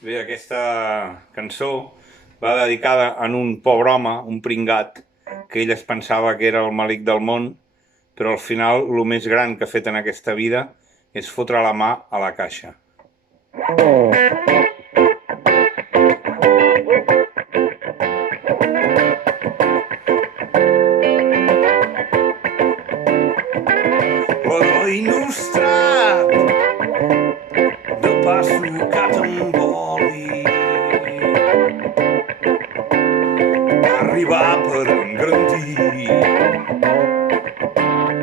Bé, aquesta cançó va dedicada en un pobre home, un pringat, que ell es pensava que era el malic del món, però al final el més gran que ha fet en aquesta vida és fotre la mà a la caixa. L'heroi il·lustrat de pa sucat amb oli va arribar per engrandir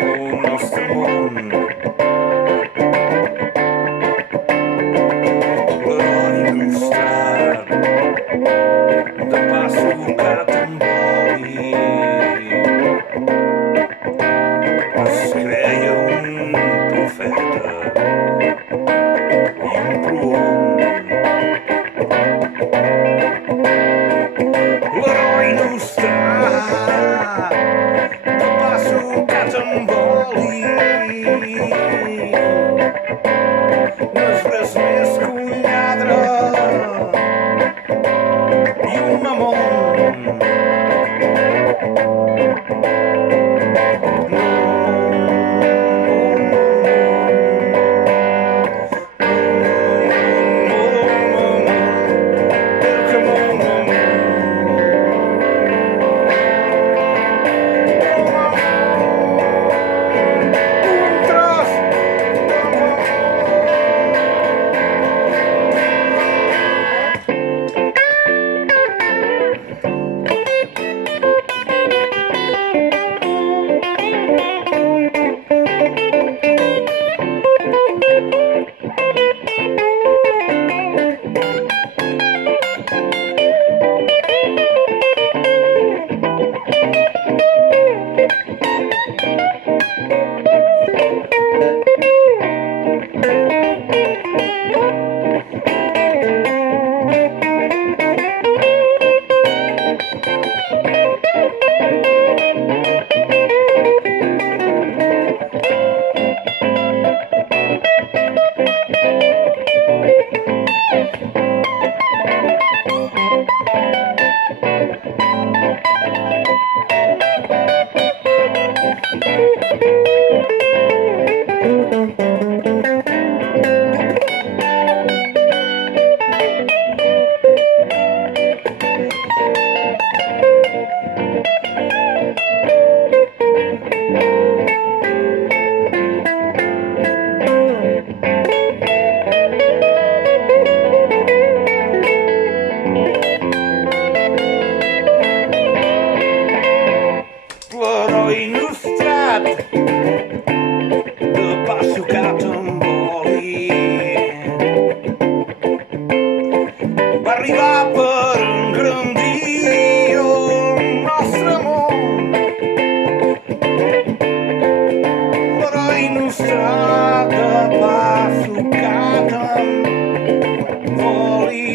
el nostre món. L'heroi il·lustrat de pa sucat amb oli es creia un profeta i un prohom. L'heroi il·lustrat de pa sucat amb oli no és res més que un lladre i un mamon. L'heroi il·lustrat de pa sucat amb oli va arribar per engrandir el nostre món. L'heroi il·lustrat de pa sucat amb oli,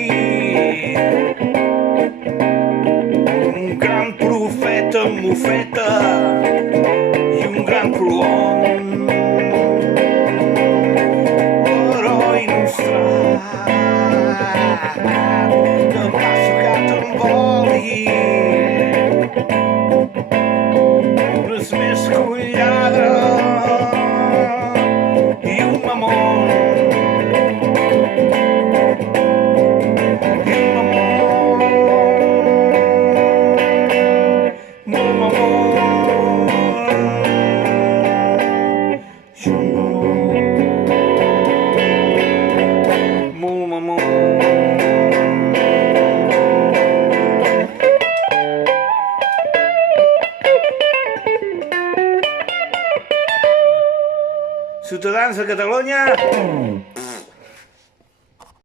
un gran profeta mofeta i un gran prohom. L'heroi il·lustrat de pa sucat amb oli no és més que un lladre i un mamon. Ciutadans de Catalunya,